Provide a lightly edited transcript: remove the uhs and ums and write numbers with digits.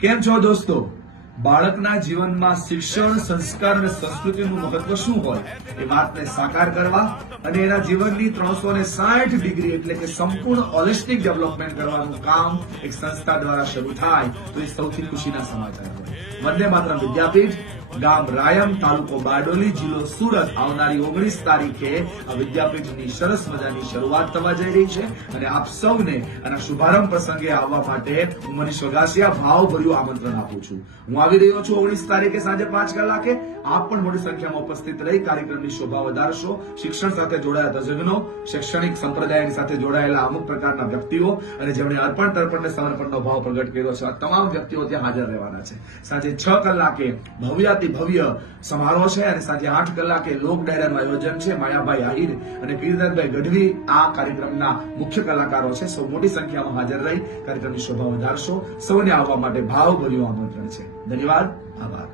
કેમ છો દોસ્તો? બાળકના જીવનમાં શિક્ષણ, સંસ્કાર અને સંસ્કૃતિનું મહત્વ શું હોય એ વાતને સાકાર કરવા અને એના જીવનની 360 ડિગ્રી એટલે કે સંપૂર્ણ હોલિસ્ટિક ડેવલપમેન્ટ કરવાનું કામ એક સંસ્થા દ્વારા શરૂ થાય તો એ સૌથી ખુશીના સમાચાર હોય. વંદે માતરમ વિદ્યાપીઠ, ગામ રાયમ, તાલુકો બારડોલી, જિલ્લો સુરત આવનારી 19 તારીખે આ વિદ્યાપીઠની સરસ મજાની શરૂઆત થવા જઈ રહી છે અને આપ સૌને આના શુભારંભ પ્રસંગે આવવા માટે હું મનીષ વગાસિયા ભાવભર્યું આમંત્રણ આપું છું. હું આવી રહ્યો છું 19 તારીખે સાંજે 5 કલાકે. આપ પણ મોટી સંખ્યામાં ઉપસ્થિત રહી કાર્યક્રમની શોભા વધારશો. શિક્ષણ સાથે જોડાયેલા તજજ્ઞો, શૈક્ષણિક સંપ્રદાયની સાથે જોડાયેલા અમુક પ્રકારના વ્યક્તિઓ અને જેમણે અર્પણ તર્પણ અને સમર્પણનો ભાવ પ્રગટ કર્યો છે, આ તમામ વ્યક્તિઓ ત્યાં હાજર રહેવાના છે. સાંજે 6 કલાકે ભવ્યાતિ ભવ્ય સમારોહ છે અને સાંજે 8 કલાકે લોક ડાયરાનું આયોજન છે. માયાભાઈ આહિર અને કીર્તનભાઈ ગઢવી આ કાર્યક્રમના મુખ્ય કલાકારો છે. સૌ મોટી સંખ્યામાં હાજર રહી કાર્યક્રમની શોભા વધારશો. સૌને આવવા માટે ભાવભર્યું આમંત્રણ છે. ધન્યવાદ, આભાર.